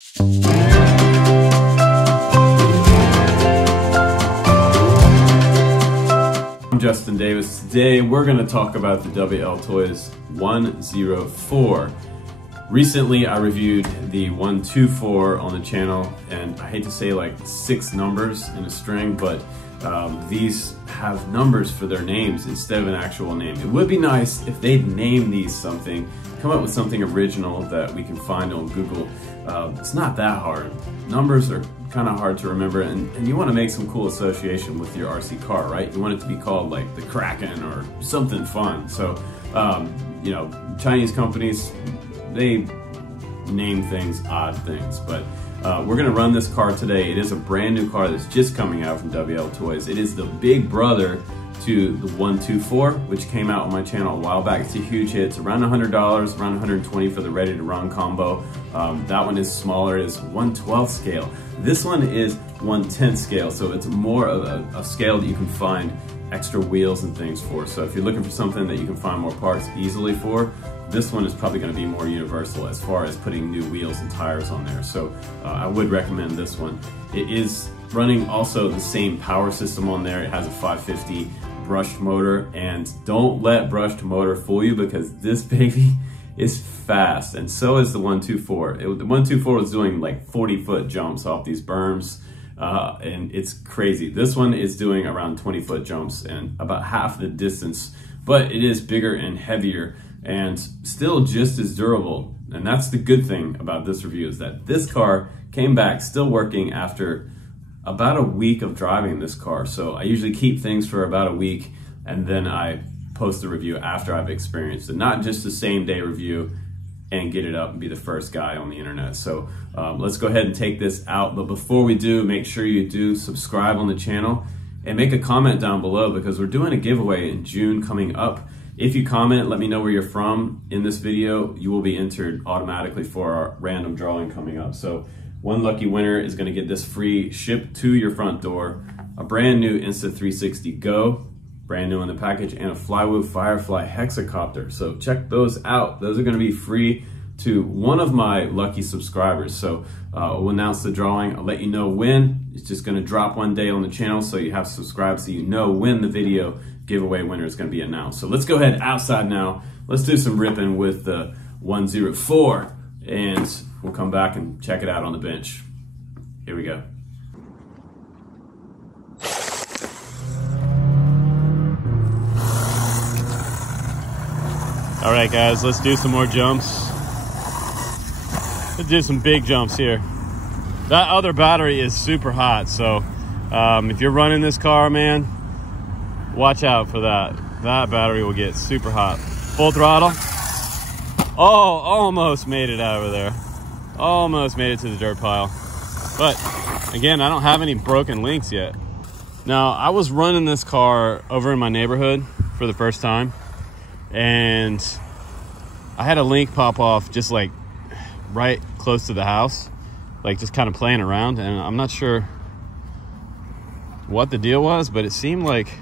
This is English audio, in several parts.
I'm Justin Davis. Today we're going to talk about the WlToys 104. Recently I reviewed the 124 on the channel, and I hate to say like 6 numbers in a string, but these have numbers for their names instead of an actual name. It would be nice if they'd name these something, come up with something original that we can find on Google. It's not that hard. Numbers are kind of hard to remember, and you want to make some cool association with your RC car, right? You want it to be called like the Kraken or something fun. So, you know, Chinese companies, they name things odd things, but we're gonna run this car today. It is a brand new car that's just coming out from WlToys. It is the big brother to the 124, which came out on my channel a while back. It's a huge hit. It's around $100, around $120 for the ready to run combo. That one is smaller, it is 1/12 scale. This one is 1/10 scale, so it's more of a scale that you can find extra wheels and things for. So if you're looking for something that you can find more parts easily for, this one is probably going to be more universal as far as putting new wheels and tires on there. So I would recommend this one. It is running also the same power system on there. It has a 550 brushed motor, and don't let brushed motor fool you, because this baby is fast, and so is the 124. The 124 was doing like 40-foot jumps off these berms, and it's crazy. This one is doing around 20-foot jumps and about half the distance, but it is bigger and heavier and still just as durable. And that's the good thing about this review, is that this car came back still working after about a week of driving this car. So I usually keep things for about a week, and then I post the review after I've experienced it, not just the same day review and get it up and be the first guy on the internet. So let's go ahead and take this out. But before we do, make sure you do subscribe on the channel and make a comment down below, because we're doing a giveaway in June coming up. If you comment, let me know where you're from in this video, you will be entered automatically for our random drawing coming up. So one lucky winner is gonna get this free shipped to your front door, a brand new Insta360 Go, brand new in the package, and a Flywoo Firefly hexacopter. So check those out. Those are gonna be free to one of my lucky subscribers. So we'll announce the drawing. I'll let you know when. It's just gonna drop one day on the channel, so you have to subscribe so you know when the video giveaway winner is gonna be announced. So let's go ahead outside now. Let's do some ripping with the 104, and we'll come back and check it out on the bench. Here we go. All right, guys, let's do some more jumps. Let's do some big jumps here. That other battery is super hot, so if you're running this car, man, watch out for that. That battery will get super hot. Full throttle. Oh, almost made it out of there. Almost made it to the dirt pile. But again, I don't have any broken links yet. Now, I was running this car over in my neighborhood for the first time, and I had a link pop off just like right close to the house, like just kind of playing around, and I'm not sure what the deal was, but it seemed like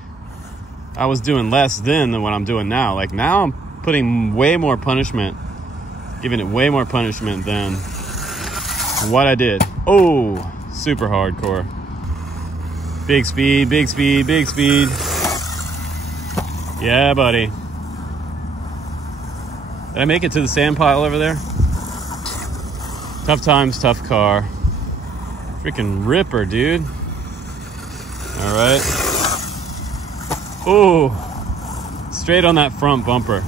I was doing less then than what I'm doing now. Like now I'm putting way more punishment, giving it way more punishment than what I did. Oh, super hardcore. Big speed, big speed, big speed. Yeah, buddy. Did I make it to the sand pile over there? Tough times, tough car. Freaking ripper, dude. All right. Oh, straight on that front bumper.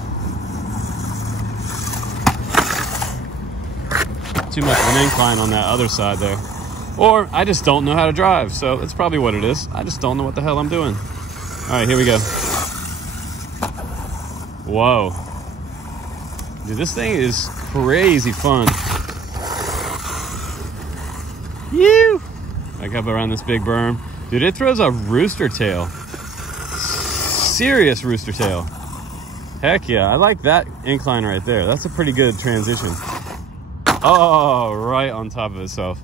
Too much of an incline on that other side there. Or I just don't know how to drive, so that's probably what it is. I just don't know what the hell I'm doing. All right, here we go. Whoa. Dude, this thing is crazy fun. Yew! Back up around this big berm. Dude, it throws a rooster tail. Serious rooster tail. Heck yeah, I like that incline right there. That's a pretty good transition. Oh, right on top of itself.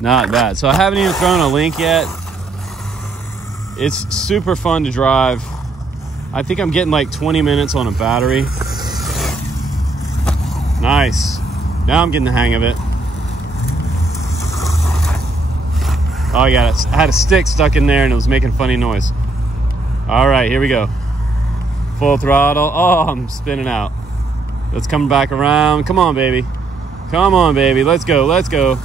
Not bad. So I haven't even thrown a link yet. It's super fun to drive. I think I'm getting like 20 minutes on a battery. Nice. Now I'm getting the hang of it. Oh, I got it. I had a stick stuck in there and it was making funny noise. All right, here we go. Full throttle. Oh, I'm spinning out. Let's come back around. Come on, baby. Come on, baby. Let's go. Let's go.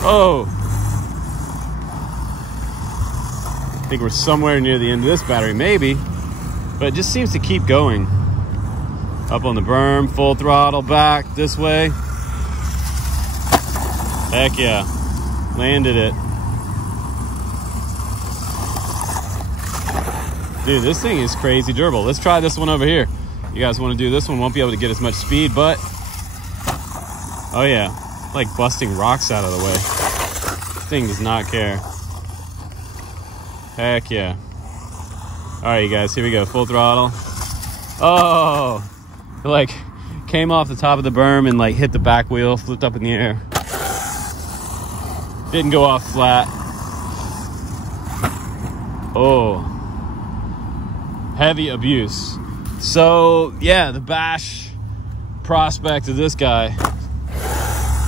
Oh. I think we're somewhere near the end of this battery, maybe. But it just seems to keep going. Up on the berm, full throttle, back this way. Heck yeah. Landed it. Dude, this thing is crazy durable. Let's try this one over here. You guys want to do this one? Won't be able to get as much speed, but oh yeah, like busting rocks out of the way. This thing does not care. Heck yeah. All right, you guys, here we go. Full throttle. Oh, it like came off the top of the berm and like hit the back wheel, flipped up in the air. Didn't go off flat. Oh, heavy abuse. So yeah, the bash prospect of this guy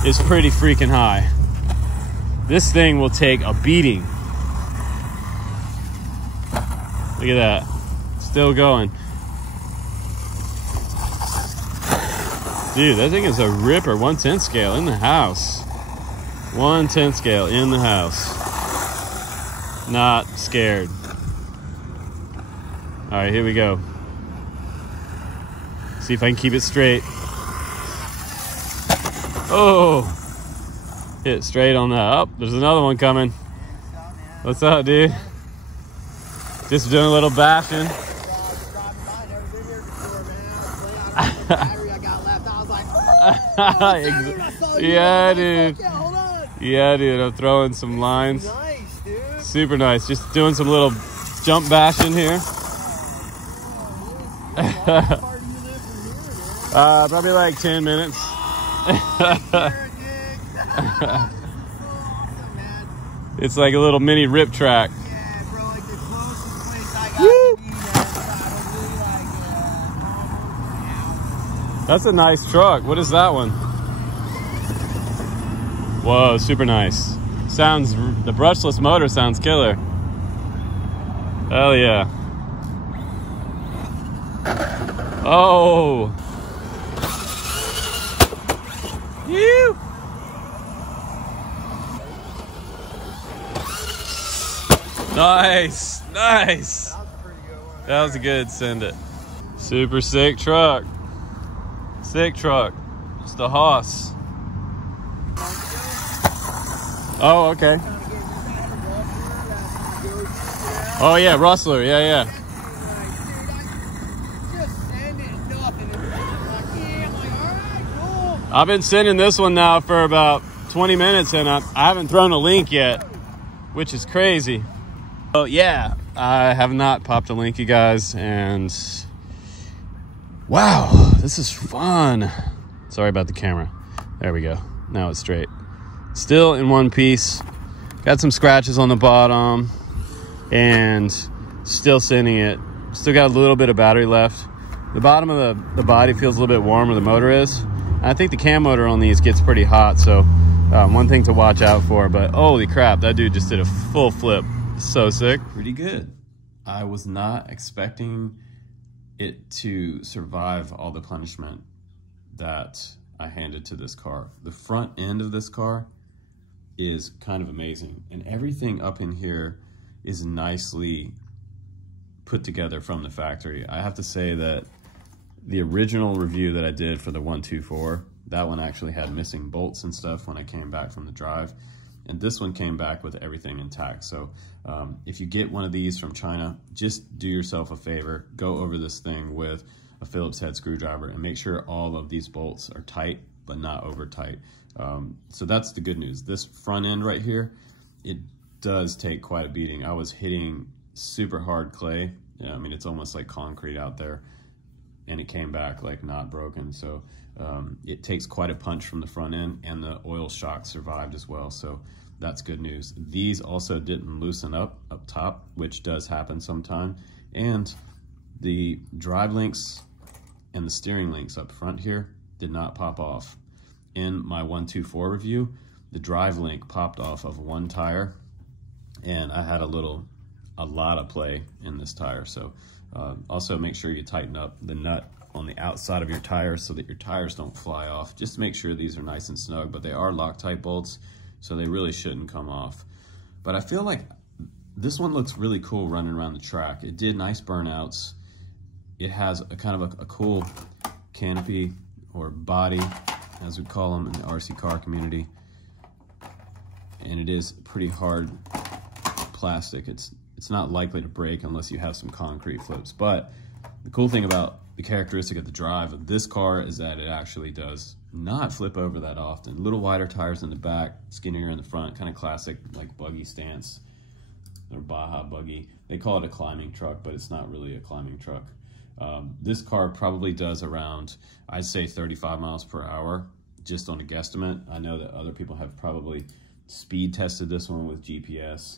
is pretty freaking high. This thing will take a beating. Look at that, still going. Dude, that thing is a ripper. 1/10 scale in the house. 1/10 scale in the house. Not scared. All right, here we go. See if I can keep it straight. Oh, hit straight on that. Oh, there's another one coming. What's up, dude? Just doing a little bashing. Yeah, dude. Yeah, dude. I'm throwing some lines. Nice, dude. Super nice. Just doing some little jump bashing here. Probably like 10 minutes. It's like a little mini rip track. Yeah, bro, like the closest place I got to be there, That's a nice truck. What is that one? Whoa, super nice. Sounds, the brushless motor sounds killer. Hell yeah. Oh. You. Nice, nice. That was a pretty good one. That was a good send it. Super sick truck. Sick truck. It's the Hoss. Oh, okay. Oh yeah, Rustler. Yeah, yeah. I've been sending this one now for about 20 minutes and I haven't thrown a link yet, which is crazy. Oh yeah, I have not popped a link, you guys, and wow, this is fun. Sorry about the camera. There we go. Now it's straight. Still in one piece. Got some scratches on the bottom and still sending it. Still got a little bit of battery left. The bottom of the body feels a little bit warmer than the motor is. I think the cam motor on these gets pretty hot, so one thing to watch out for. But holy crap, that dude just did a full flip. So sick. Pretty good. I was not expecting it to survive all the punishment that I handed to this car. The front end of this car is kind of amazing, and everything up in here is nicely put together from the factory. I have to say that the original review that I did for the 124, that one actually had missing bolts and stuff when I came back from the drive. And this one came back with everything intact. So if you get one of these from China, just do yourself a favor, go over this thing with a Phillips head screwdriver and make sure all of these bolts are tight, but not over tight. So that's the good news. This front end right here, it does take quite a beating. I was hitting super hard clay. I mean, it's almost like concrete out there. And it came back like not broken. So it takes quite a punch from the front end, and the oil shock survived as well. So that's good news. These also didn't loosen up top, which does happen sometime. And the drive links and the steering links up front here, did not pop off. In my 124 review, the drive link popped off of one tire, and I had a lot of play in this tire. So also make sure you tighten up the nut on the outside of your tires so that your tires don't fly off. Just to make sure these are nice and snug, but they are Loctite bolts, so they really shouldn't come off. But I feel like this one looks really cool running around the track. It did nice burnouts. It has a kind of a cool canopy or body, as we call them in the RC car community. And it is pretty hard plastic. It's not likely to break unless you have some concrete flips. But the cool thing about the characteristic of the drive of this car is that it actually does not flip over that often. Little wider tires in the back, skinnier in the front, kind of classic like buggy stance or Baja Buggy. They call it a climbing truck, but it's not really a climbing truck. This car probably does around, I'd say 35 miles per hour, just on a guesstimate. I know that other people have probably speed tested this one with GPS.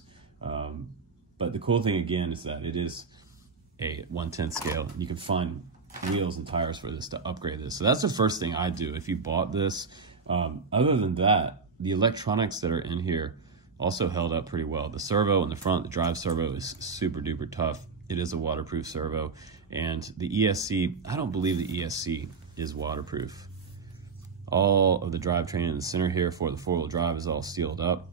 But the cool thing again is that it is a 1/10 scale. You can find wheels and tires for this to upgrade this. So that's the first thing I do if you bought this. Other than that, the electronics that are in here also held up pretty well. The servo in the front, the drive servo, is super duper tough. It is a waterproof servo. And the ESC, I don't believe the ESC is waterproof. All of the drivetrain in the center here for the four-wheel drive is all sealed up.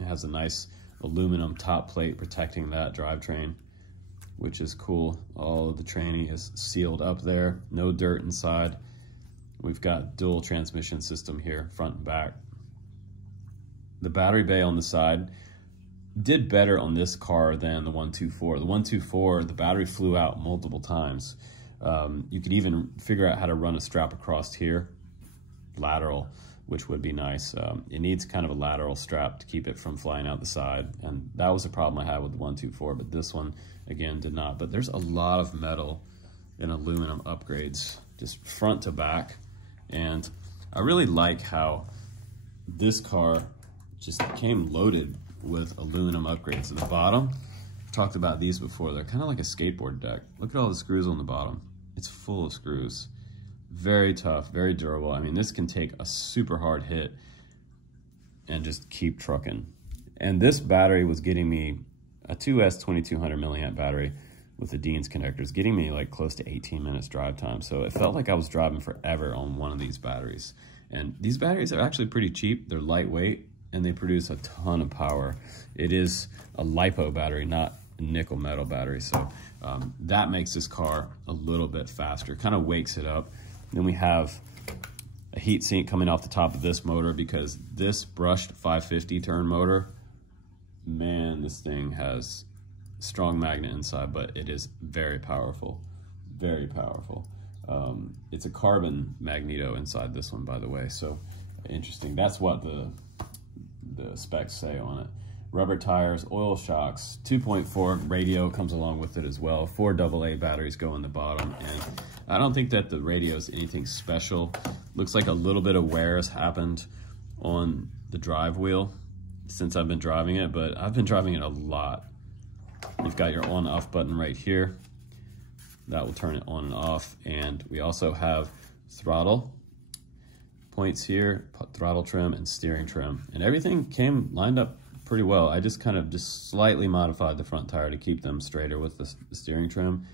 It has a nice aluminum top plate protecting that drivetrain, which is cool. All of the tranny is sealed up there, no dirt inside. We've got dual transmission system here, front and back. The battery bay on the side did better on this car than the 124. The 124, the battery flew out multiple times. You could even figure out how to run a strap across here, lateral, which would be nice. It needs kind of a lateral strap to keep it from flying out the side, and that was a problem I had with the 124, but this one, again, did not. But there's a lot of metal and aluminum upgrades, just front to back, and I really like how this car just came loaded with aluminum upgrades at the bottom. I've talked about these before. They're kind of like a skateboard deck. Look at all the screws on the bottom. It's full of screws. Very tough, very durable. I mean, this can take a super hard hit and just keep trucking. And this battery was getting me a 2S 2200 milliamp battery with the Dean's connectors, getting me like close to 18 minutes drive time. So it felt like I was driving forever on one of these batteries. And these batteries are actually pretty cheap. They're lightweight and they produce a ton of power. It is a LiPo battery, not a nickel metal battery. So that makes this car a little bit faster, kind of wakes it up. Then we have a heat sink coming off the top of this motor because this brushed 550 turn motor, man, this thing has strong magnet inside, but it is very powerful, very powerful. It's a carbon magneto inside this one, by the way, so interesting. That's what the specs say on it. Rubber tires, oil shocks, 2.4 radio comes along with it as well. 4 AA batteries go in the bottom, and I don't think that the radio is anything special. Looks like a little bit of wear has happened on the drive wheel since I've been driving it, but I've been driving it a lot. You've got your on-off button right here. That will turn it on and off, and we also have throttle points here, throttle trim and steering trim, and everything came lined up pretty well. I just kind of slightly modified the front tire to keep them straighter with the steering trim,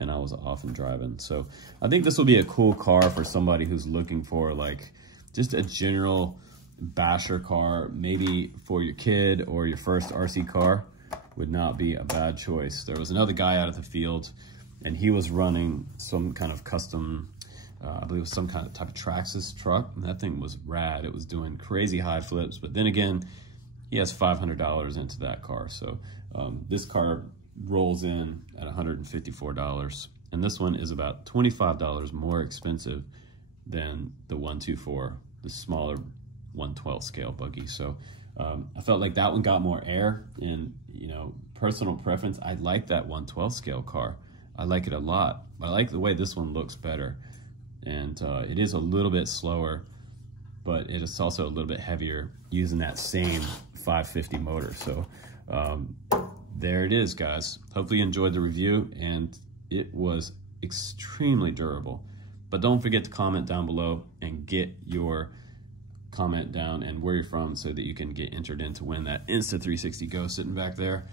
and I was off and driving. So I think this will be a cool car for somebody who's looking for like just a general basher car, maybe for your kid or your first RC car. Would not be a bad choice. There was another guy out of the field and he was running some kind of custom, I believe it was some kind of type of Traxxas truck, and that thing was rad. It was doing crazy high flips, but then again, he has $500 into that car. So this car rolls in at $154, and this one is about $25 more expensive than the 124, the smaller 112 scale buggy. So I felt like that one got more air, and you know, personal preference, I like that 112 scale car. I like it a lot. I like the way this one looks better, and it is a little bit slower, but it is also a little bit heavier using that same 550 motor. So there it is, guys. Hopefully you enjoyed the review, and it was extremely durable. But don't forget to comment down below and get your comment down and where you're from so that you can get entered in to win that Insta360 Go sitting back there.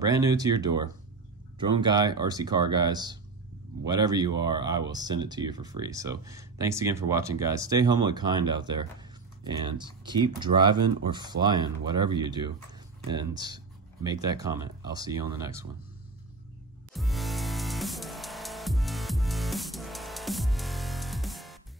Brand new to your door. Drone guy, RC car guys, whatever you are, I will send it to you for free. So thanks again for watching, guys. Stay humble and kind out there and keep driving or flying, whatever you do, and make that comment. I'll see you on the next one.